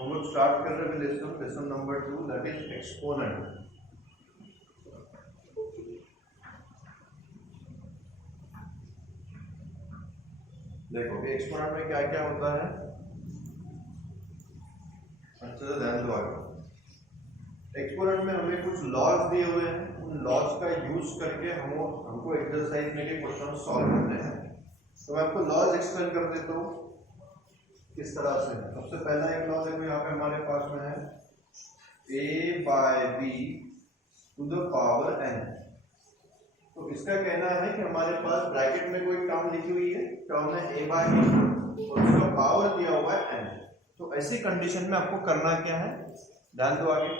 हम लोग स्टार्ट कर रहे हैं lesson number 2 that is exponent. देखो एक्सपोनेंट में क्या क्या होता है, अच्छे से ध्यान दो। एक्सपोनेंट में हमें कुछ लॉज दिए हुए हैं, उन लॉज का यूज करके हमको एक्सरसाइज में के क्वेश्चन सॉल्व करने हैं। तो मैं आपको लॉज एक्सप्लेन कर देता हूँ किस तरह से। सबसे पहला एक लॉ देखो यहाँ पे हमारे पास में है a bye B to the power n। तो इसका कहना है कि हमारे पास ब्रैकेट में कोई टर्म लिखी हुई है, टर्म है a बाय बी और उसका पावर दिया हुआ है n। तो ऐसी कंडीशन में आपको करना क्या है, ध्यान दो आगे।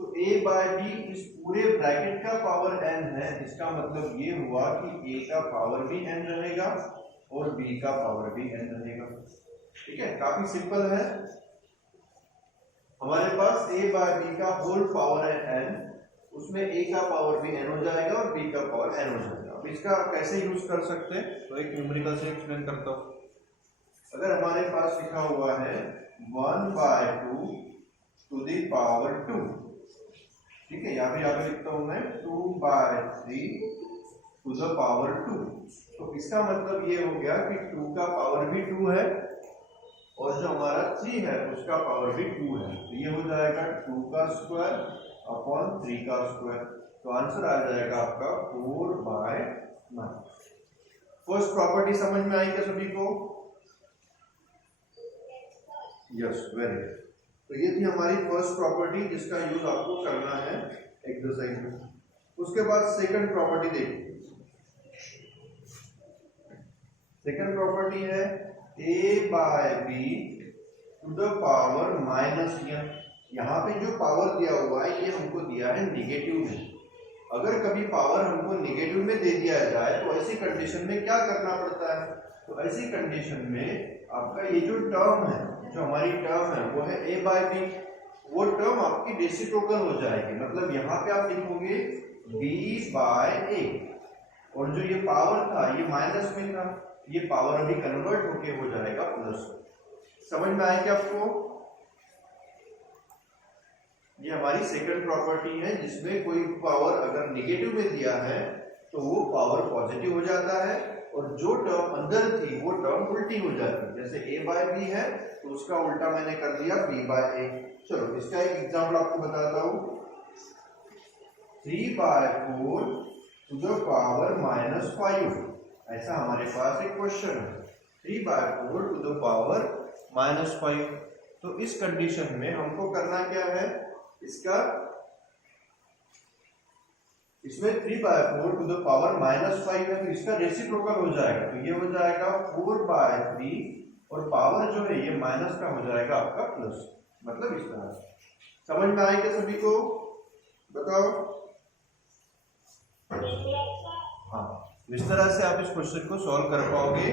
तो a बाय बी इस पूरे ब्रैकेट का पावर n है, इसका मतलब ये हुआ कि a का पावर भी n रहेगा और b का पावर भी n रहेगा। ठीक है, काफी सिंपल है। हमारे पास a बाय बी का होल पावर है n, उसमें a का पावर भी n हो जाएगा और b का पावर n हो जाएगा। अब इसका कैसे यूज कर सकते हैं, तो एक न्यूमेरिकल से एक्सप्लेन करता हूं। अगर हमारे पास लिखा हुआ है 1 बाय 2 टू द पावर 2, ठीक है, यहाँ पे लिखता हूं मैं 2 बाय 3 टू द पावर 2। तो इसका मतलब ये हो गया कि 2 का पावर भी 2 है और जो हमारा 3 है उसका पावर भी 2 है। तो ये हो जाएगा 2 का स्क्वायर अपॉन 3 का स्क्वायर। तो आंसर आ जाएगा आपका 4 बाय 9। फर्स्ट प्रॉपर्टी समझ में आई क्या सभी को? Yes, very good. तो ये थी हमारी फर्स्ट प्रॉपर्टी जिसका यूज आपको करना है एक्सरसाइज में। उसके बाद सेकंड प्रॉपर्टी देखिए। सेकंड प्रॉपर्टी है a bye B to the power minus n। यहाँ पे जो पावर दिया हुआ है ये हमको दिया है निगेटिव में। अगर कभी पावर हमको निगेटिव में दे दिया जाए तो ऐसी कंडीशन में क्या करना पड़ता है? तो ऐसी कंडीशन में आपका ये जो टर्म है, जो हमारी टर्म है वो है a बाय बी, वो टर्म आपकी रेसिप्रोकल हो जाएगी। मतलब यहाँ पे आप लिखोगे b बाय a और जो ये पावर था ये माइनस में था, ये पावर अभी कन्वर्ट होके हो जाएगा प्लस। समझ में आया क्या आपको? ये हमारी सेकंड प्रॉपर्टी है जिसमें कोई पावर अगर निगेटिव में दिया है तो वो पावर पॉजिटिव हो जाता है और जो टर्म अंदर थी वो टर्म उल्टी हो जाती है। जैसे a बाय बी है तो उसका उल्टा मैंने कर दिया b बाय a। चलो इसका एक एग्जांपल आपको बताता हूं। 3 by 4 to the power minus 5, ऐसा हमारे पास एक क्वेश्चन है। 3 by 4 to the power minus 5। तो इस कंडीशन में हमको करना क्या है, इसमें 3 by 4 to the power minus 5 है तो इसका रेसिप्रोकल हो जाएगा। तो ये हो जाएगा 4 बाय 3 और पावर जो है ये माइनस का हो जाएगा आपका प्लस। मतलब इस तरह। समझ में आए क्या सभी को? बताओ। हाँ, इस तरह से आप इस क्वेश्चन को सॉल्व कर पाओगे।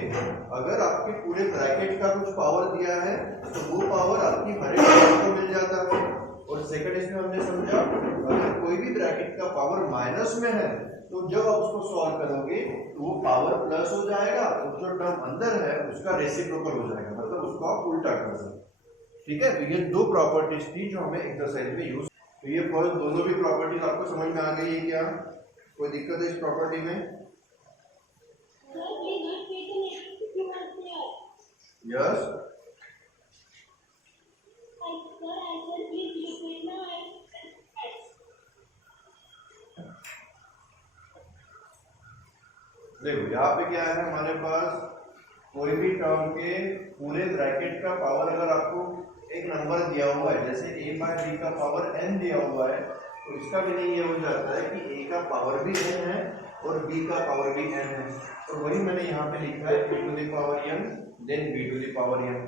अगर आपके पूरे ब्रैकेट का कुछ पावर दिया है तो वो पावर आपकी हर एक को मिल जाता है। और सेकंड इसमें हमने समझा अगर कोई भी ब्रैकेट का पावर माइनस में है तो जब आप उसको सॉल्व करोगे तो वो पावर प्लस हो जाएगा और जो टर्म अंदर है उसका रेसिप्रोकल हो जाएगा, मतलब उसको आप उल्टा कर सकते। ठीक है, तो ये दो प्रॉपर्टीज थी जो हमें एक्सरसाइज में यूज। तो ये फर्स्ट दोनों भी प्रॉपर्टीज आपको समझ में आ गई है क्या? कोई दिक्कत है इस प्रॉपर्टी में? यस, देखो यहाँ पे क्या है हमारे पास, कोई भी टर्म के पूरे ब्रैकेट का पावर अगर आपको एक नंबर दिया हुआ है, जैसे a बाय b का पावर n दिया हुआ है, तो इसका मीनिंग ये हो जाता है कि a का पावर भी n है और b का पावर भी n है। और वही मैंने यहाँ पे लिखा है a to the power n then b to the power n।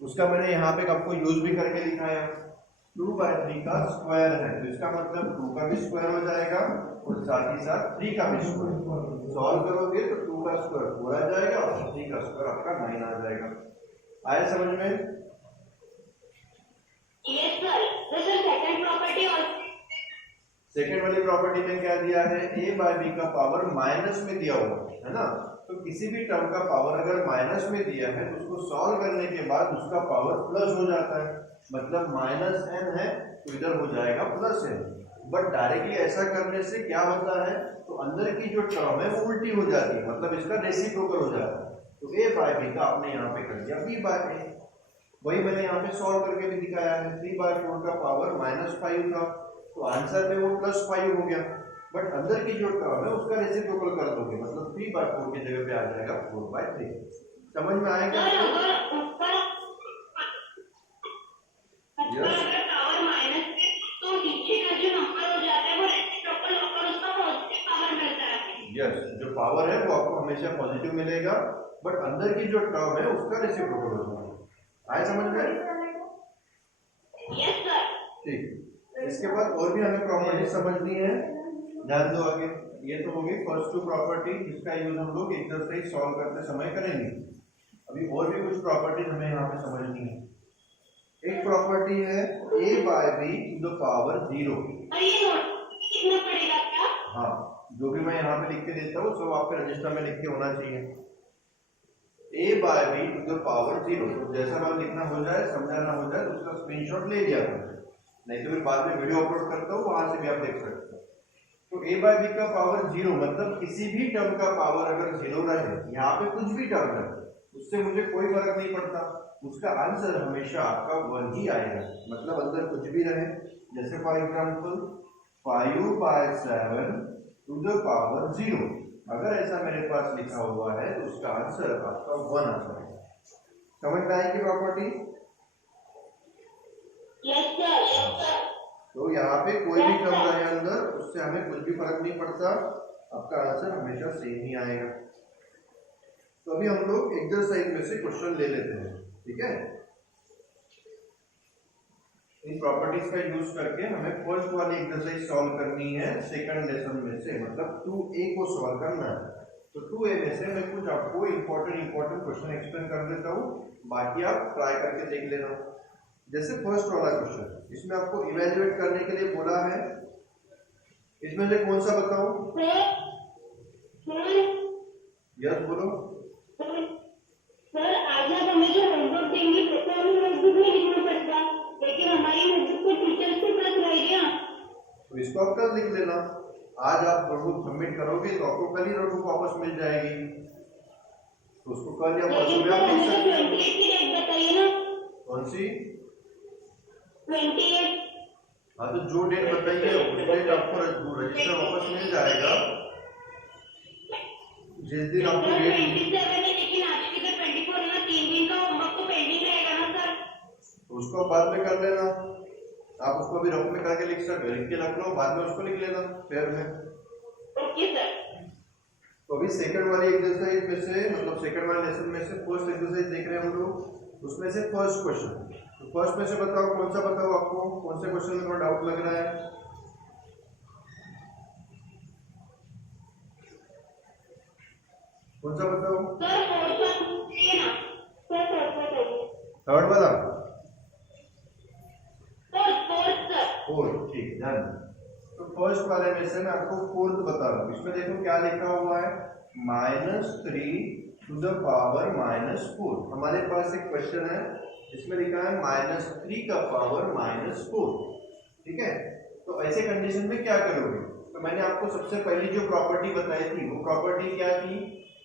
उसका मैंने यहाँ पे आपको यूज भी करके दिखाया। 2 बाय 3 का स्क्वायर है तो इसका मतलब 2 का भी स्क्वायर हो जाएगा और साथ ही साथ 3 का भी स्क्वायर। सॉल्व करोगे तो 2 का स्क्वायर 4 आ जाएगा और 3 का स्क्वायर आपका 9 आ जाएगा। आया समझ में? Yes sir. तो सर सेकंड प्रॉपर्टी और सेकंड वाली प्रॉपर्टी में क्या दिया है, a बाय b का पावर माइनस में दिया हुआ है ना, तो किसी भी टर्म का पावर अगर माइनस में दिया है तो उसको सॉल्व करने के बाद उसका पावर प्लस हो जाता है, मतलब माइनस एन है तो इधर हो जाएगा प्लस एन। बट डायरेक्टली ऐसा करने से क्या होता है, तो अंदर की जो टर्म है वो उल्टी हो जाती है, मतलब इसका रेसिप्रोकल हो जाता है। तो a बाय b का आपने यहाँ पे कर दिया b बाय a, वही मैंने यहाँ पे सॉल्व करके भी दिखाया है। 3/4 का पावर -5 था, तो आंसर में वो +5 हो गया, बट अंदर की जो टर्म है उसका रेसिप्रोकल कर दोगे, मतलब 3/4 की जगह पे आ जाएगा 4/3। समझ में आएगा? अगर पावर माइनस है तो नीचे का जो नंबर हो जाता है वो रेसिप्रोकल होकर उसका पॉजिटिव पावर मिलता है। यस, जो पावर है वो आपको हमेशा पॉजिटिव मिलेगा, बट अंदर की जो टर्म है उसका रेसिप्रोकल हो जाएगा। आए समझ में? Yes sir. ठीक, इसके बाद और भी हमें प्रॉपर्टी समझनी है, ध्यान दो आगे। ये तो होगी फर्स्ट टू प्रॉपर्टी, जिसका यूज हम लोग एक्सरसाइज सॉल्व करते समय करेंगे। अभी और भी कुछ प्रॉपर्टी हमें यहाँ पे समझनी है। एक प्रॉपर्टी है a by b to the power 0। और ये नोट लिखना पड़ेगा क्या? हाँ, जो भी मैं यहाँ पे लिख के देता हूँ सब आपके रजिस्टर में लिख के होना चाहिए। a by b to the power 0, तो जैसा मैं लिखना हो जाए, समझाना हो जाए तो उसका स्क्रीनशॉट ले लिया था, नहीं तो फिर बाद में वीडियो अपलोड करता हूँ, वहां से भी आप देख सकते हो। तो a बाय b का पावर 0 मतलब किसी भी टर्म का पावर अगर 0 रहे, यहाँ पे कुछ भी टर्म है उससे मुझे कोई फर्क नहीं पड़ता, उसका आंसर हमेशा आपका 1 ही आएगा, मतलब अंदर कुछ भी रहे। जैसे for example 5/7 to the power 0, अगर ऐसा मेरे पास लिखा हुआ है तो उसका आंसर आपका 1 आ जाएगा। समझ में आएगी प्रॉपर्टी? Yes sir. तो यहाँ पे कोई भी टर्म रहे अंदर, उससे हमें कुछ भी फर्क नहीं पड़ता, आपका आंसर हमेशा सेम ही आएगा। तो अभी हम लोग एक्सरसाइज में से क्वेश्चन ले लेते हैं, ठीक है? इन प्रॉपर्टीज का यूज करके हमें फर्स्ट वाली एक्सरसाइज सॉल्व करनी है सेकंड लेसन में से, मतलब 2a को सॉल्व करना है। तो 2a में से मैं कुछ आपको इंपॉर्टेंट क्वेश्चन एक्सप्लेन कर देता हूँ, बाकी आप ट्राई करके देख लेना। जैसे फर्स्ट वाला क्वेश्चन, इसमें आपको इवेल्युएट करने के लिए बोला है, इसमें से कौन सा बताऊं? यस बोलो। सर आज आप हमें जो होमवर्क देंगे तो हमें नोटबुक में लिखना पड़ता, लेकिन हमारी नोटबुक को टीचर से पास रह गया। तो इसको आप कल लिख लेना, आज आप नोटबुक सबमिट करोगे तो आपको कल ही नोटबुक वापस मिल जाएगी, तो उसको कल या परसों में आप लिख सकते हो। 28 की डेट बताइए ना। कौन सी? 28। हाँ, तो जो डेट बताइए उस डेट आपको रजिस्टर वापस मिल जाएगा, जिस दिन आपको डेट। 27 है, लेकिन आज की तो 24 है ना, 3 दिन का होमवर्क तो पेंडिंग रहेगा ना सर। तो उसको बाद में कर लेना, आप उसको भी रफ में करके लिख के रख लो, बाद में उसको लिख लेना फेयर में। Okay sir. तो अभी सेकंड वाली एक्सरसाइज में से, मतलब सेकंड वाले लेसन में से फर्स्ट एक्सरसाइज देख रहे हैं हम लोग, उसमें से फर्स्ट क्वेश्चन। तो फर्स्ट में से बताओ कौन सा, बताओ आपको कौन से क्वेश्चन में थोड़ा डाउट लग रहा है? कौन सा बताओ? थर्ड वाला, फोर्थ, ठीक, ध्यान। तो फर्स्ट वाले में से मैं आपको फोर्थ बता रहा हूँ। इसमें देखो क्या लिखा हुआ है, -3 टू द पावर -4। हमारे पास एक क्वेश्चन है इसमें लिखा है -3 का पावर -4, ठीक है? तो ऐसे कंडीशन में क्या करोगे? तो मैंने आपको सबसे पहली जो प्रॉपर्टी बताई थी वो प्रॉपर्टी क्या थी,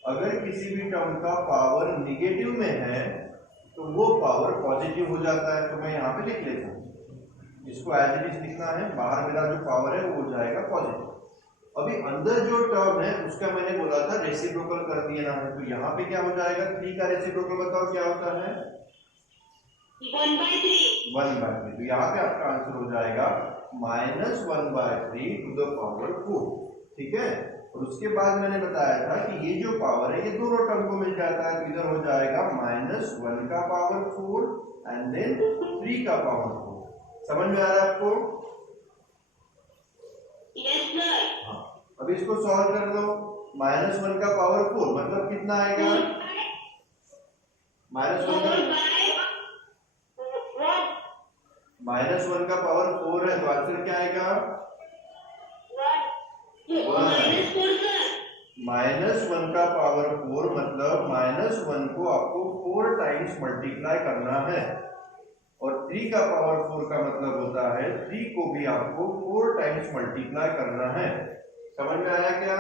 अगर किसी भी टर्म का पावर निगेटिव में है तो वो पावर पॉजिटिव हो जाता है। तो मैं यहाँ पे लिख लेता हूँ, इसको एज इट इज लिखना है, बाहर मेरा जो पावर है वो हो जाएगा पॉजिटिव। अभी अंदर जो टर्म है उसका मैंने बोला था रेसिप्रोकल कर दिया है, तो यहाँ पे क्या हो जाएगा, 3 का रेसिप्रोकल बताओ क्या होता है? 1/3। 1/3। तो यहाँ पे आपका आंसर हो जाएगा -1/3 टू द पावर 4, ठीक है? और उसके बाद मैंने बताया था कि ये जो पावर है ये दोनों टर्म को मिल जाता है, तो इधर हो जाएगा -1 का पावर 4 एंड देन 3 का पावर 4। समझ में आ रहा है आपको? Yes sir. हाँ, अभी इसको सॉल्व कर लो। -1 का पावर 4 मतलब कितना आएगा? -1 का पावर 4 है, तो आंसर क्या आएगा? -1 का पावर 4 मतलब -1 को आपको 4 टाइम्स मल्टीप्लाई करना है, और 3 का पावर 4 का मतलब होता है 3 को भी आपको 4 टाइम्स मल्टीप्लाई करना है। समझ में आया क्या?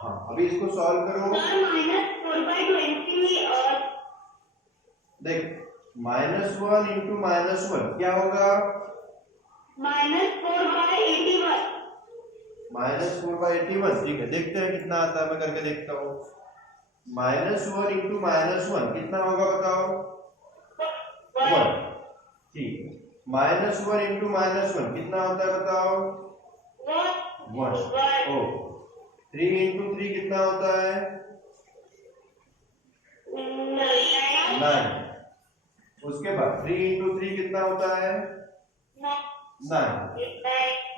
हाँ, अभी इसको सॉल्व करो। -4/20 और देख, -1 इंटू -1 क्या होगा? -4/81। -4/81। ठीक है, देखते हैं कितना आता है, मैं करके देखता हूँ। -1 इंटू -1 कितना होगा बताओ? 1। ठीक है, -1 इंटू -1 कितना होता है बताओ? 1। ओ, 3 इंटू 3 कितना होता है? 9। उसके बाद 3 इंटू 3 कितना होता है? 9।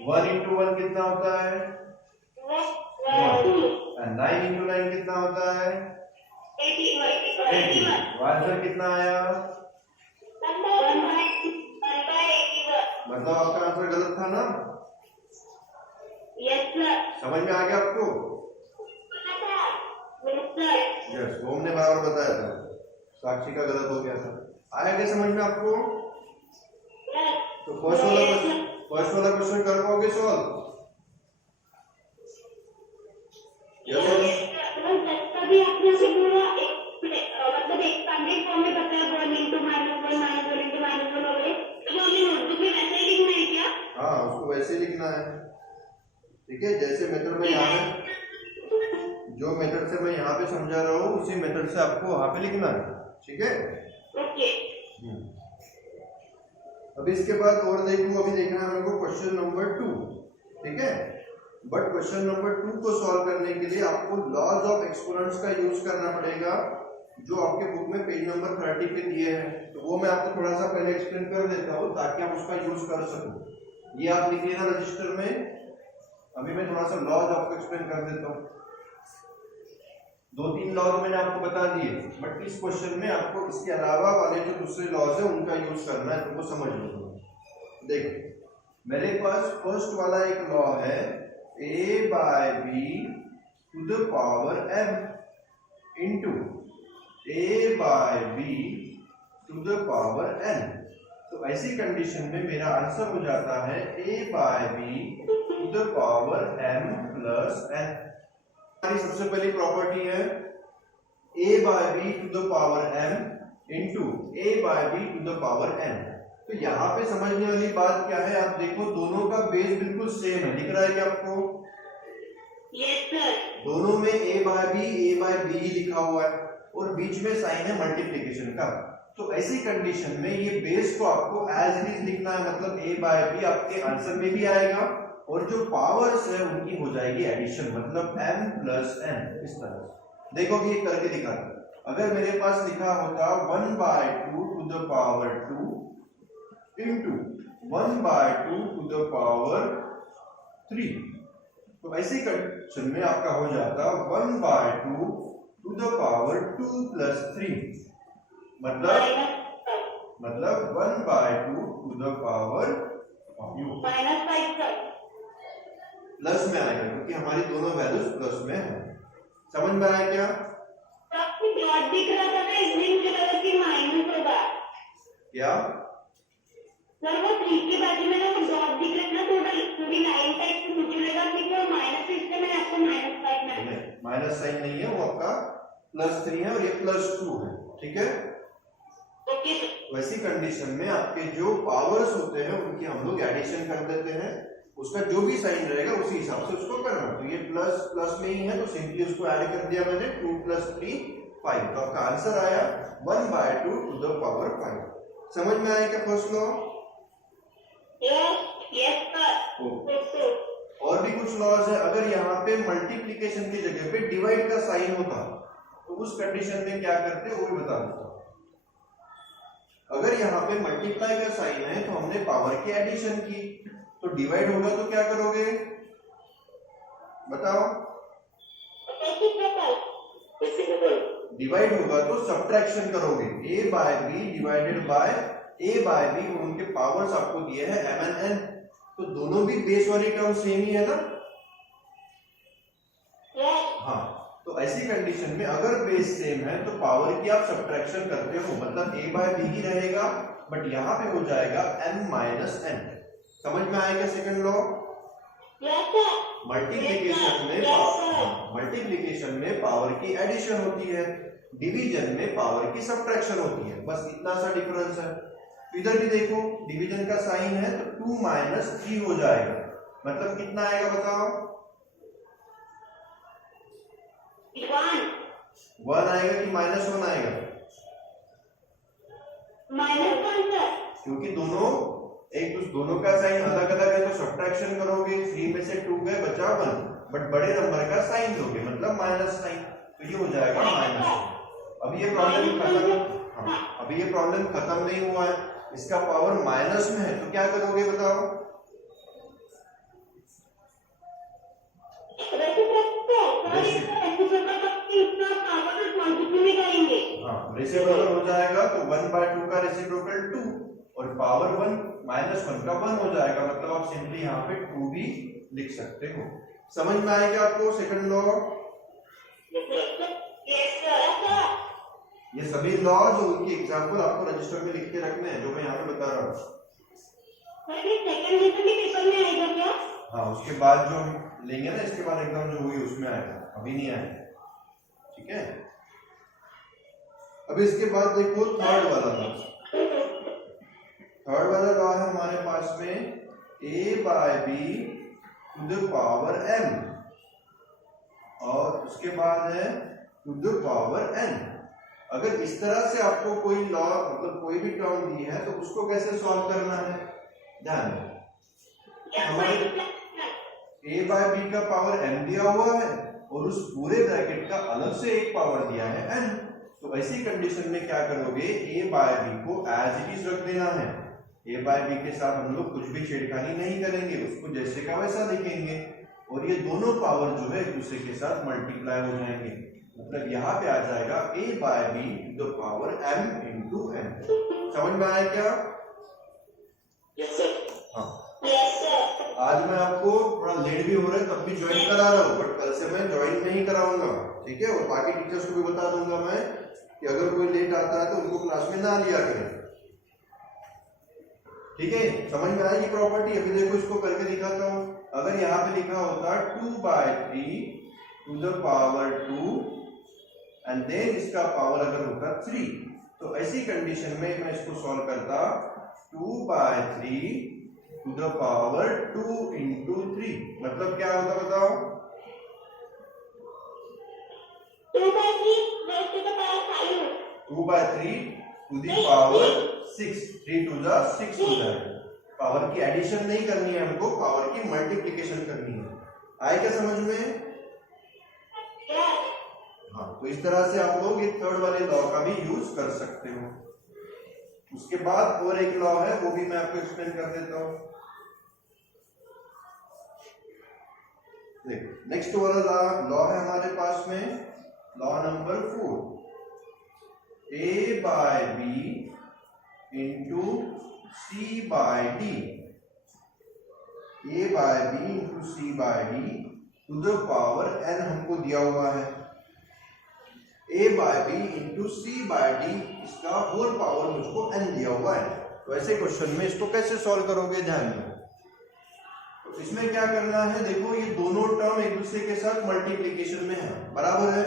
1 इंटू 1 कितना होता है? 1। 9 इंटू 9 कितना होता है? 80। आंसर कितना आया? मतलब आपका आंसर गलत था ना? Yes sir. समझ में आ गया आपको? यस, ओम ने बराबर बताया था, साक्षी का गलत हो गया था। आया क्या समझ में आपको? तो फर्स्ट वाला क्वेश्चन कर पाओगे सॉल्व? यस और तभी आपने से पूरा मतलब एक्सपेंडेड फॉर्म में बताया 1 इंटू -1 -1 इंटू -1 हो गए, तो हमें नोटबुक में वैसे ही लिखना है क्या? हाँ, उसको वैसे ही लिखना है। ठीक है, जैसे मेथड में यहाँ पे, जो मेथड से मैं यहाँ पे समझा रहा हूँ उसी मेथड से आपको वहां पे लिखना है। ठीक है, ओके। अभी इसके बाद और देखो, अभी देखना है मेरे को क्वेश्चन नंबर 2। ठीक है, बट क्वेश्चन नंबर 2 को सॉल्व करने के लिए आपको लॉज ऑफ एक्सपोनेंट्स का यूज करना पड़ेगा, जो आपके बुक में पेज नंबर 30 पे दिए हैं। तो वो मैं आपको थोड़ा सा पहले एक्सप्लेन कर देता हूँ ताकि आप उसका यूज कर सको। ये आप लिख लेना रजिस्टर में। अभी मैं थोड़ा सा लॉज आपको एक्सप्लेन कर देता हूँ। 2-3 लॉज मैंने आपको बता दिए, बट इस क्वेश्चन में आपको इसके अलावा वाले जो दूसरे लॉज है उनका यूज करना है, तुमको समझ लो। देखो, मेरे पास फर्स्ट वाला एक लॉ है, a/b to the power m into a/b to the power n। तो ऐसी कंडीशन में मेरा आंसर हो जाता है a/b to the power m plus n। हमारी सबसे पहली प्रॉपर्टी है a/b to the power m into a/b to the power n। तो यहाँ पे समझने वाली बात क्या है, आप देखो दोनों का बेस बिल्कुल सेम है, दिख रहा है क्या आपको? Yes sir. दोनों में a/b ही लिखा हुआ है और बीच में साइन है मल्टीप्लिकेशन का। तो ऐसी कंडीशन में ये बेस को आपको एज इट इज लिखना है, मतलब a/b आपके आंसर में भी आएगा और जो पावर्स है उनकी हो जाएगी एडिशन, मतलब m plus n। इस तरह देखो कि ये करके दिखा, अगर मेरे पास लिखा होता 1/2 to the power 2 into 1/2 to the power 3, तो ऐसी कंडीशन में आपका हो जाता 1/2 to the power 2 plus 3, मतलब 1/2 to the power -5 sir. Plus में आएगा क्योंकि हमारी दोनों वैल्यूज प्लस में है। समझ में आया क्या? आपको डॉट दिख रहा था ना, इसलिए मुझे लगा कि माइनस होगा। क्या सर वो 3 के बाजू में ना वो डॉट दिख रहा है ना, थोड़ी लाइन टाइप से, मुझे लगा कि वो माइनस है, इसलिए मैंने आपको -5 माना। माइनस साइन नहीं है, वो आपका +3 है और ये +2 है। ठीक है, ओके। वैसी कंडीशन में आपके जो पावर्स होते हैं उनकी हम लोग एडिशन कर देते हैं, उसका जो भी साइन रहेगा उसी हिसाब से उसको करना। तो ये प्लस में ही है तो सिंपली उसको ऐड कर दिया मैंने, 2 + 3 5। तो आपका आंसर आया 1/2 to the power 5। समझ में आया क्या फर्स्ट लॉ? Yes sir. और भी कुछ लॉज है, अगर यहाँ पे मल्टीप्लिकेशन की जगह पे डिवाइड का साइन होता तो उस कंडीशन में क्या करते वो भी बता देता। अगर यहाँ पे मल्टीप्लाई का साइन है तो हमने पावर की एडिशन की, तो डिवाइड होगा तो क्या करोगे बताओ? डिवाइड होगा तो सब्ट्रैक्शन करोगे, a/b डिवाइडेड बाय a/b, उनके पावर्स आपको दिए हैं m and n, तो दोनों भी बेस वाली टर्म सेम ही है ना, ऐसी कंडीशन में अगर बेस सेम है तो पावर की आप सब्ट्रैक्शन करते हो, मतलब a बाय बी ही रहेगा, बट यहाँ पे हो जाएगा n माइनस n। समझ में आएगा सेकंड लॉ? मल्टीप्लिकेशन में पावर की एडिशन होती है, डिवीजन में पावर की सब्ट्रैक्शन होती है, बस इतना सा डिफरेंस है। इधर भी देखो डिवीजन का साइन है तो 2 माइनस 3 हो जाएगा, मतलब कितना आएगा बताओ? 1 आएगा कि माइनस 1 आएगा? क्योंकि दोनों का साइन अलग अलग है तो सब्ट्रैक्शन करोगे, 3 में से 2 गए बचा 1, बट बड़े नंबर का साइन दोगे मतलब माइनस साइन, तो ये हो जाएगा माइनस। अभी ये प्रॉब्लम खत्म नहीं हुआ है, इसका पावर माइनस में है तो क्या करोगे बताओ? रेसिप्रोकल हो जाएगा तो 1/2 का रेसिप्रोकल 2 और पावर 1 माइनस 1 का 1 हो जाएगा, मतलब आप सिंपली यहाँ पे 2 भी लिख सकते हो। समझ में आएगा आपको सेकंड लॉ? ये सभी लॉज और उनकी एग्जांपल आपको रजिस्टर में लिख के रखने हैं, जो मैं यहाँ पे बता रहा हूँ। हाँ, उसके बाद जो लेंगे ना, इसके बाद एग्जाम जो हुई उसमें आएगा, अभी नहीं आएगा, ठीक है? अभी इसके बाद देखो थर्ड वाला लॉ। थर्ड वाला लॉ है हमारे पास में a bye B to the power m, और उसके बाद है टू द पावर n। अगर इस तरह से आपको कोई लॉ मतलब कोई भी टर्म दी है तो उसको कैसे सॉल्व करना है, ध्यान दो। हमारे a बाय बी का पावर m दिया हुआ है और उस पूरे ब्रैकेट का अलग से एक पावर दिया है n, तो ऐसी कंडीशन में क्या करोगे, a बाय बी को एज इट इज रख देना है। a बाय बी के साथ हम लोग कुछ भी छेड़खानी नहीं करेंगे, उसको जैसे का वैसा लिखेंगे, और ये दोनों पावर जो है एक दूसरे के साथ मल्टीप्लाई हो जाएंगे, मतलब यहाँ पे आ जाएगा a bye B to the power m into n। समझ में आया क्या? Yes sir. हाँ, यस सर। आज मैं आपको थोड़ा लेट भी हो रहा है तब भी ज्वाइन करा रहा हूँ, बट कल से मैं ज्वाइन नहीं कराऊंगा, ठीक है? और बाकी टीचर्स को भी बता दूंगा मैं कि अगर कोई लेट आता है तो उनको क्लास में ना लिया करें, ठीक है? समझ में आएगी प्रॉपर्टी? अभी देखो इसको करके दिखाता हूँ। अगर यहाँ पे लिखा होता 2/3 to the power 2 and then इसका पावर अगर होता 3, तो ऐसी कंडीशन में मैं इसको सॉल्व करता 2/3 टू द पावर 2 इंटू 3, मतलब क्या होता बताओ? 2/3 raised to the power 5। 2/3 to the power 6, 3 to the 6 हो जाएगा। पावर की एडिशन नहीं करनी है हमको, पावर की मल्टीप्लिकेशन करनी है। आए क्या समझ में? हाँ, तो इस तरह से आप लोग ये थर्ड वाले लॉ का भी यूज कर सकते हो। उसके बाद और एक लॉ है, वो भी मैं आपको एक्सप्लेन कर देता हूं। नेक्स्ट वाला लॉ है हमारे पास में law number 4, a bye B into C bye D. a bye B into C bye D to the power n हमको दिया हुआ है। a bye B into C bye डी, इसका होल पावर मुझको n दिया हुआ है। तो ऐसे क्वेश्चन में इसको कैसे सॉल्व करोगे, ध्यान दो। तो इसमें क्या करना है, देखो ये दोनों टर्म एक दूसरे के साथ मल्टीप्लिकेशन में है, बराबर है?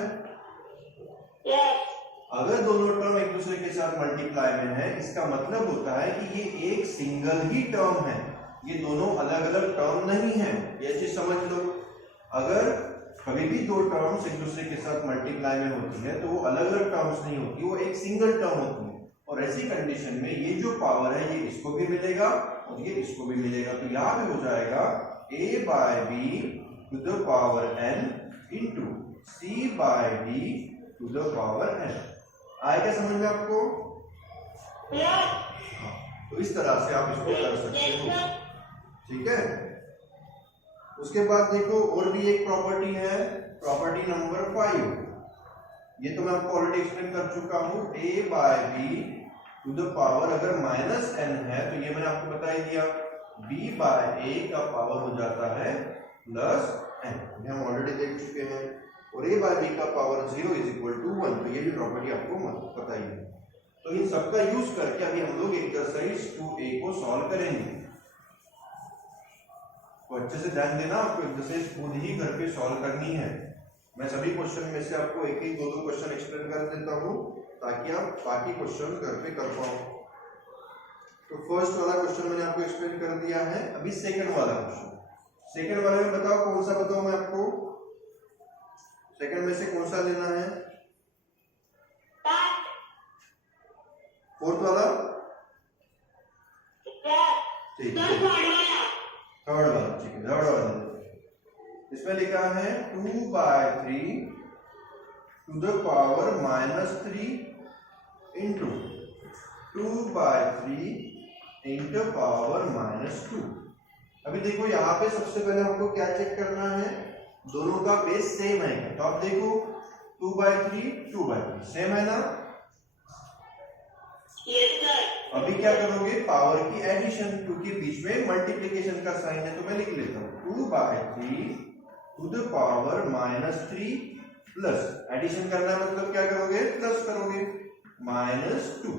अगर दोनों टर्म एक दूसरे के साथ मल्टीप्लाई में है, इसका मतलब होता है कि ये एक सिंगल ही टर्म है, ये दोनों अलग अलग टर्म नहीं है। ये चीज समझ लो। अगर कभी भी दो टर्म्स एक दूसरे के साथ मल्टीप्लाई में होती है तो वो अलग अलग टर्म्स नहीं होती, वो एक सिंगल टर्म होती है। और ऐसी कंडीशन में ये जो पावर है ये इसको भी मिलेगा और ये इसको भी मिलेगा, तो यहाँ पे हो जाएगा a bye B to the power n into C bye D to the power n। आएगा समझ में आपको? तो इस तरह से आप इसको कर सकते हो, ठीक है? उसके बाद देखो और भी एक प्रॉपर्टी है, प्रॉपर्टी नंबर 5। ये तो मैं आपको ऑलरेडी एक्सप्लेन कर चुका हूं। a bye B to the power अगर माइनस n है तो ये मैंने आपको बता ही दिया, b बाय a का पावर हो जाता है प्लस n, ये हम ऑलरेडी देख चुके हैं। और a बाय b का पावर 0 इज इक्वल टू 1। तो ये भी प्रॉपर्टी आपको पता ही है। तो इन सबका यूज करके अभी हम लोग एक्सरसाइज 2a को सॉल्व करेंगे। तो अच्छे से ध्यान देना, आपको एक्सरसाइज खुद ही घर पे सॉल्व करनी है। मैं सभी क्वेश्चन में से आपको एक एक दो क्वेश्चन एक्सप्लेन कर देता हूँ ताकि आप बाकी क्वेश्चन घर पे कर पाओ। तो फर्स्ट वाला क्वेश्चन मैंने आपको एक्सप्लेन कर दिया है। अभी सेकंड वाला क्वेश्चन, सेकंड वाले में बताओ कौन सा बताऊं मैं आपको, सेकंड में से कौन सा लेना है? फोर्थ वाला, ठीक है, थर्ड वाला, ठीक है, थर्ड वाला। इसमें लिखा है 2/3 to the power -3 into 2/3 into power -2। अभी देखो यहाँ पे सबसे पहले हमको क्या चेक करना है, दोनों का बेस सेम है क्या? तो आप देखो 2/3 2/3 सेम है ना? Yes sir. अभी क्या करोगे, पावर की एडिशन, क्योंकि बीच में मल्टीप्लिकेशन का साइन है। तो मैं लिख लेता हूँ 2/3 to the power -3 plus addition करना है, मतलब क्या करोगे, प्लस करोगे -2।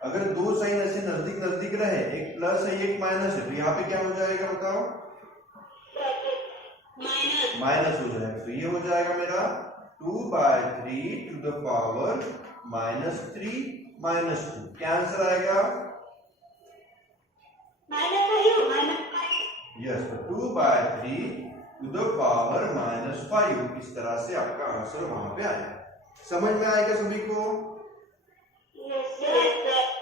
अगर दो साइन ऐसे नजदीक नजदीक रहे, एक प्लस है एक माइनस है, तो यहाँ पे क्या हो जाएगा बताओ, माइनस हो जाएगा। तो ये हो जाएगा मेरा 2/3 टू द पावर -3 -2। क्या आंसर आएगा? यस, तो 2/3 टू द पावर -5। इस तरह से आपका आंसर वहां पे आएगा। समझ में आएगा सभी को?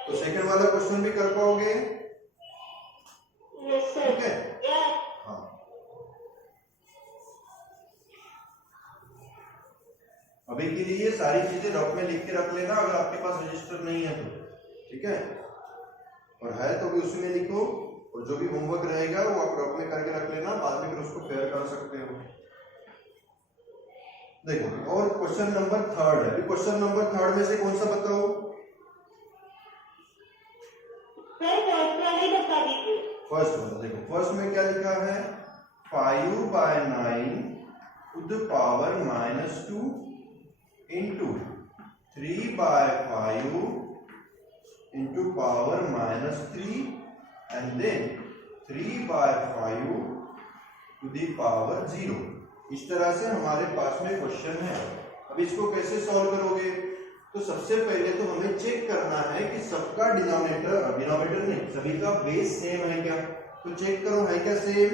तो सेकंड वाला क्वेश्चन भी कर पाओगे? ठीक है, हाँ। अभी के लिए सारी चीजें रफ में लिख के रख लेना, अगर आपके पास रजिस्टर नहीं है तो, ठीक है, और है तो भी उसमें लिखो, और जो भी होमवर्क रहेगा वो आप रफ में करके रख लेना, बाद में फिर उसको फेयर कर सकते हो। देखो, और क्वेश्चन नंबर थर्ड है। क्वेश्चन नंबर थर्ड में से कौन सा बताओ? फर्स्ट वाला। देखो फर्स्ट में क्या लिखा है, 5/9 to the power -2 into 3/5 into power -3 and then 3/5 to the power 0। इस तरह से हमारे पास में क्वेश्चन है। अब इसको कैसे सॉल्व करोगे? तो सबसे पहले तो हमें चेक करना है कि सबका डिनोमिनेटर नहीं, सभी का बेस सेम है क्या? तो चेक करो, है क्या सेम?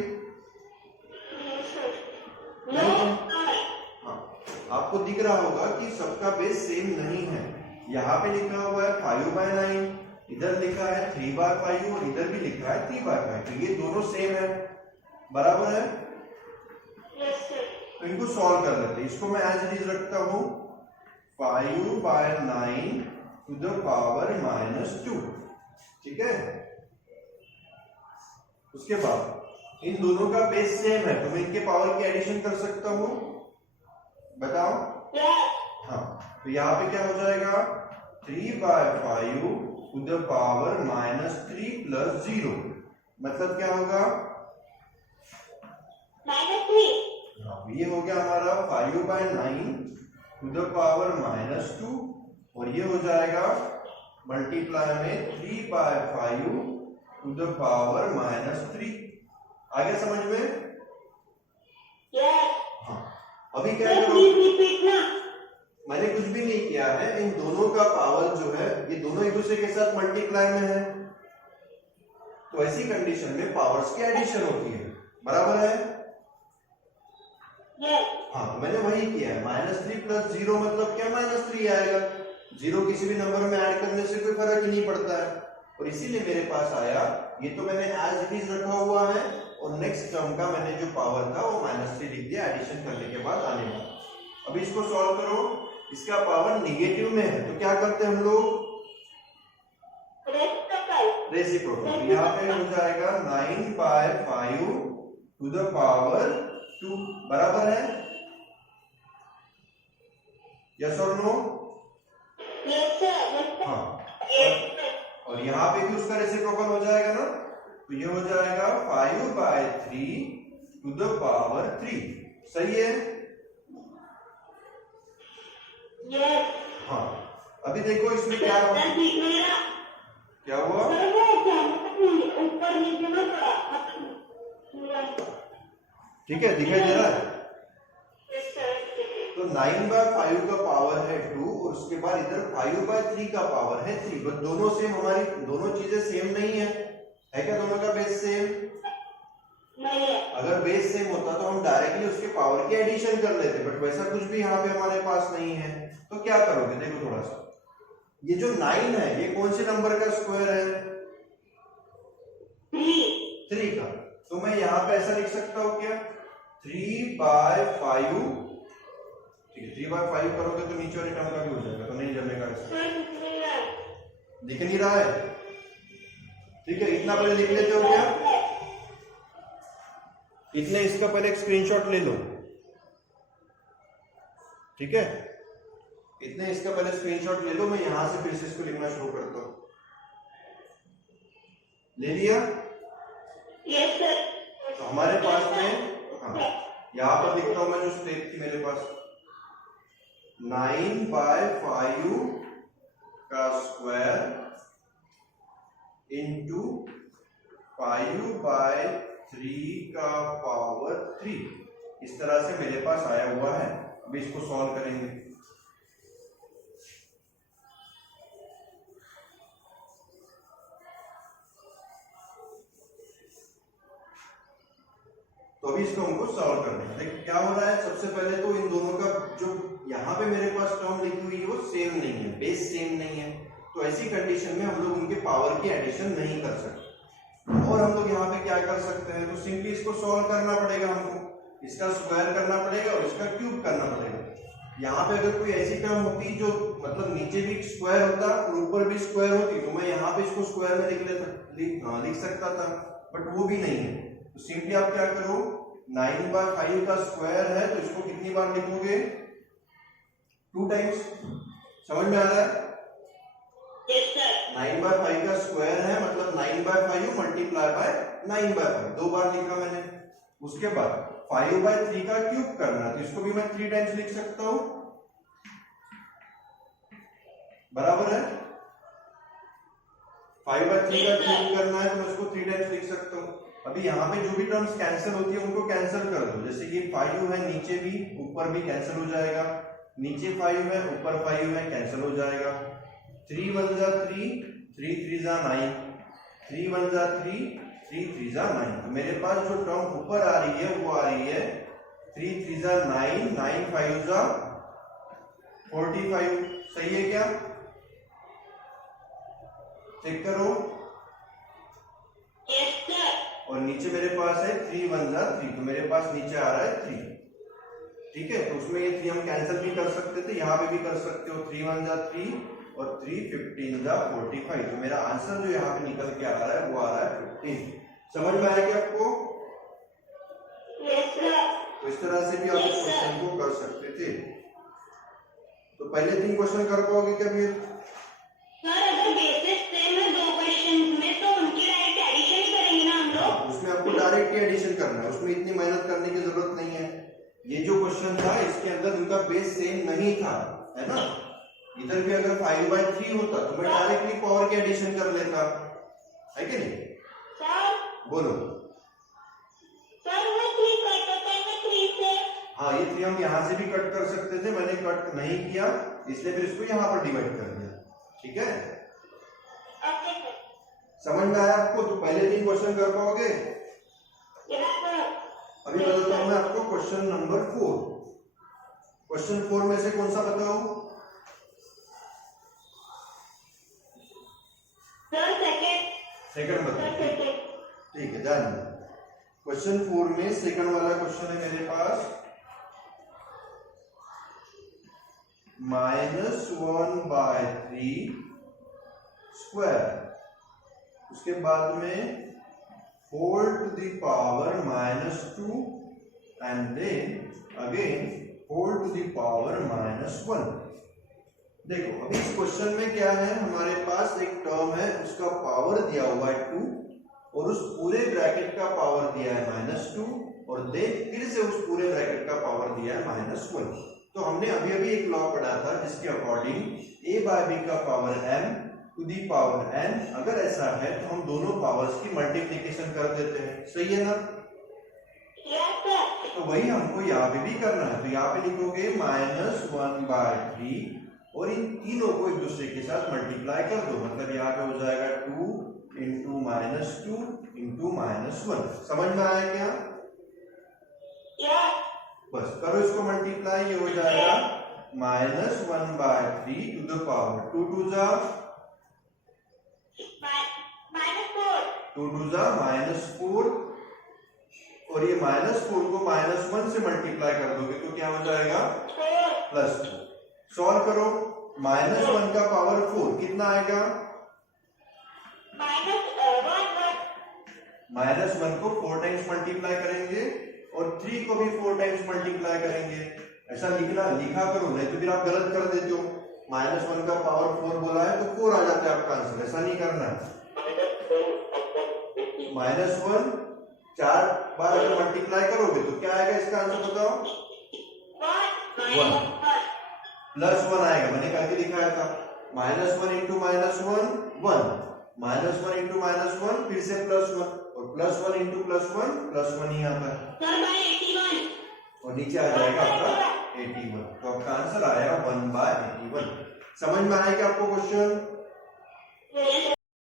हाँ, आपको दिख रहा होगा कि सबका बेस सेम नहीं है। यहाँ पे लिखा हुआ है 5/9, इधर लिखा है 3/5 और इधर भी लिखा है 3/5। तो ये दोनों सेम है, बराबर है। तो इनको सॉल्व कर लेते हैं। इसको मैं एज इट इज रखता हूं 5/9 टू द पावर -2, ठीक है। उसके बाद इन दोनों का बेस सेम है, तो मैं इनके पावर की एडिशन कर सकता हूं, बताओ? हाँ, तो यहाँ पे क्या हो जाएगा, 3/5 टू द पावर -3 प्लस 0, मतलब क्या होगा, -3। हाँ, ये हो गया हमारा 5/9 टू द पावर -2, और ये हो जाएगा मल्टीप्लाई में 3/5 टू द पावर -3। आ गया समझ में? हाँ, अभी क्या करो, मैंने कुछ भी नहीं किया है, इन दोनों का पावर जो है ये दोनों एक दूसरे के साथ मल्टीप्लाई में है, तो ऐसी कंडीशन में पावर्स की एडिशन होती है, बराबर है? हाँ, तो मैंने वही किया है। -3 प्लस 0 मतलब क्या, -3 आएगा। 0 किसी भी नंबर में ऐड करने से कोई फर्क ही नहीं पड़ता है, और इसीलिए मेरे पास आया। ये तो मैंने एज इट इज रखा हुआ है, और नेक्स्ट टर्म का मैंने जो पावर था वो -3 लिख दिया एडिशन करने के बाद आने वाला। अभी इसको सॉल्व करो, इसका पावर निगेटिव में है, तो क्या करते हैं हम लोग, रेसिप्रोकल। यहाँ पे हो जाएगा 9/5 टू द पावर 2, बराबर है? यस और नो? हाँ, और यहाँ पे भी उसका रेसिप्रोकल हो जाएगा ना, तो ये हो जाएगा 5/3 टू द पावर 3, सही है? यस हाँ, अभी देखो इसमें क्या हुआ। सर दिख नहीं रहा क्या हुआ? सर, वो अचानक ऊपर नीचे में पड़ा। ठीक है, दिखाई दे रहा है। Yes sir. तो 9/5 का पावर है 2 और उसके बाद इधर 5/3 का पावर है 3। बस दोनों सेम, हमारी दोनों चीजें सेम नहीं है क्या? दोनों का बेस सेम नहीं है। अगर बेस सेम होता तो हम डायरेक्टली उसके पावर की एडिशन कर लेते, बट वैसा कुछ भी यहाँ पे हमारे पास नहीं है। तो क्या करोगे, देखो थोड़ा सा, ये जो 9 है ये कौन से नंबर का स्क्वायर है? 3 का। तो मैं यहाँ पे ऐसा लिख सकता हूँ क्या, 3/5। ठीक है, 3/5 करोगे तो नीचे वाली टर्म का भी हो जाएगा, तो नहीं जमेगा ऐसा। दिख नहीं रहा है? ठीक है, इतना पहले लिख लेते हो क्या? इतने इसका पहले एक स्क्रीनशॉट ले लो। ठीक है, इतने इसका पहले स्क्रीनशॉट ले लो। मैं यहां से फिर से इसको लिखना शुरू करता हूं। ले लिया? Yes sir. तो हमारे पास में, हाँ, यहां पर लिखता हूं मैं जो स्टेप थी मेरे पास, 9/5 का स्क्वायर इंटू 5/3 का पावर 3। इस तरह से मेरे पास आया हुआ है। अभी इसको सॉल्व करेंगे। तो अभी इसको हमको सॉल्व करना है। देखिए क्या हो रहा है, सबसे पहले तो इन दोनों का जो यहाँ पे मेरे पास टर्म लिखी हुई है वो सेम नहीं है, बेस सेम नहीं है। तो ऐसी कंडीशन में हम लोग उनके पावर की एडिशन नहीं कर सकते। और हम लोग यहाँ पे क्या कर सकते हैं, तो सिंपली इसको सॉल्व करना पड़ेगा हमको। इसका स्क्वायर करना पड़ेगा और इसका क्यूब करना पड़ेगा। यहाँ पे अगर कोई ऐसी टर्म होती जो मतलब नीचे भी स्क्वायर होता और ऊपर भी स्क्वायर होती तो मैं यहाँ पे इसको स्क्वायर में लिख सकता था, बट वो भी नहीं है। तो सिंपली आप क्या करो, 9/5 का स्क्वायर है तो इसको कितनी बार लिखोगे, 2 टाइम्स। समझ में आ रहा है? Yes sir. 9/5 का स्क्वायर है मतलब 9/5 मल्टीप्लाई बाय 9/5, 2 बार लिखा मैंने। उसके बाद 5/3 का क्यूब करना है तो इसको भी मैं 3 टाइम्स लिख सकता हूं, बराबर है। 5/3 का क्यूब करना है तो मैं इसको 3 टाइम्स लिख सकता हूं। अभी यहाँ पे जो भी टर्म्स कैंसिल होती है उनको कैंसिल कर दो। जैसे ये 5 है, नीचे भी ऊपर भी कैंसिल हो जाएगा। नीचे 5 है, ऊपर 5 है, कैंसिल हो जाएगा। 3 1 जा 3, 3 3 जा 9, 3 1 जा 3, 3 3 जा 9। तो मेरे पास जो टर्म ऊपर आ रही है वो आ रही है 3 3 जा 9, 9 5 जा 45। सही है क्या? चेक करो। Yes sir. और नीचे मेरे पास है 3 1 जा 3, तो मेरे पास नीचे आ रहा है 3। ठीक है, तो उसमें ये 3 हम कैंसिल भी कर सकते थे, यहाँ पे भी कर सकते हो। 3 1 जा 3 और 3 15 जा 45। तो मेरा आंसर जो यहाँ पे निकल के आ रहा है वो आ रहा है 15। समझ में आया क्या आपको? Yes sir. तो इस तरह से भी आप इस क्वेश्चन को कर सकते थे। तो पहले 3 क्वेश्चन कर पाओगे क्या भी? सर अगर बेसिस सेम है 2 क्वेश्चंस में तो उनकी डायरेक्ट एडिशन ही करेंगे ना हम लोग? उसमें आपको डायरेक्ट एडिशन करना है, उसमें इतनी मेहनत करने की जरूरत नहीं है। ये जो क्वेश्चन था इसके अंदर उनका बेस सेम नहीं था, है ना। इधर भी अगर 5/3 होता तो मैं डायरेक्टली पावर की एडिशन कर लेता, है कि नहीं? सर बोलो। सर वो 3 कट होता है 3 से। हाँ, ये 3 हम यहाँ से भी कट कर सकते थे, मैंने कट नहीं किया इसलिए फिर इसको यहाँ पर डिवाइड कर दिया। ठीक है, ओके सर। समझ में आया आपको? तो पहले 3 क्वेश्चन कर पाओगे? Yes sir. अभी बताता हूं मैं आपको क्वेश्चन नंबर 4। क्वेश्चन 4 में से कौन सा बताओ? सर सेकंड बताओ। ठीक है, जान लो। क्वेश्चन 4 में सेकंड वाला क्वेश्चन है मेरे पास, -1/3 स्क्वायर, उसके बाद में whole to the power -2 and then again whole to the power -1। देखो अभी इस क्वेश्चन में क्या है, हमारे पास एक टर्म है उसका पावर दिया हुआ है 2 और उस पूरे ब्रैकेट का पावर दिया है -2 और देन फिर से उस पूरे ब्रैकेट का पावर दिया है -1। तो हमने अभी अभी एक लॉ पढ़ा था जिसके अकॉर्डिंग a बाय b का power m to the power n, अगर ऐसा है तो हम दोनों पावर्स की मल्टीप्लिकेशन कर देते हैं, सही है ना? Yes sir. तो वही हमको यहाँ पे भी करना है। तो यहाँ पे लिखोगे -1/3 और इन तीनों को एक दूसरे के साथ मल्टीप्लाई कर दो, मतलब यहाँ पे हो जाएगा 2 इंटू -2 इंटू -1। समझ में आया क्या? यस। बस करो इसको मल्टीप्लाई, ये हो जाएगा -1/3 टू द पावर 2 टू जा -4। 2 टू जा -4, और ये -4 को -1 से मल्टीप्लाई कर दोगे तो क्या हो जाएगा? +4। सॉल्व करो, -1 का पावर 4 कितना आएगा? -1 को 4 टाइम्स मल्टीप्लाई करेंगे और 3 को भी 4 टाइम्स मल्टीप्लाई करेंगे। ऐसा लिखा करो, नहीं तो फिर आप गलत कर देते हो। -1 का पावर 4 बोला है तो 4 आ जाता है आपका आंसर, ऐसा नहीं करना है। -1 4 बार अगर मल्टीप्लाई करोगे तो क्या आएगा इसका आंसर बताओ? 1 +1 आएगा, मैंने करके दिखाया था। -1 इंटू -1 1, -1 इंटू -1 फिर से +1, और +1 इंटू +1 ही आता है, और नीचे आ जाएगा आपका 81। तो आपका आंसर आया 1/81। समझ में आया क्या आपको क्वेश्चन?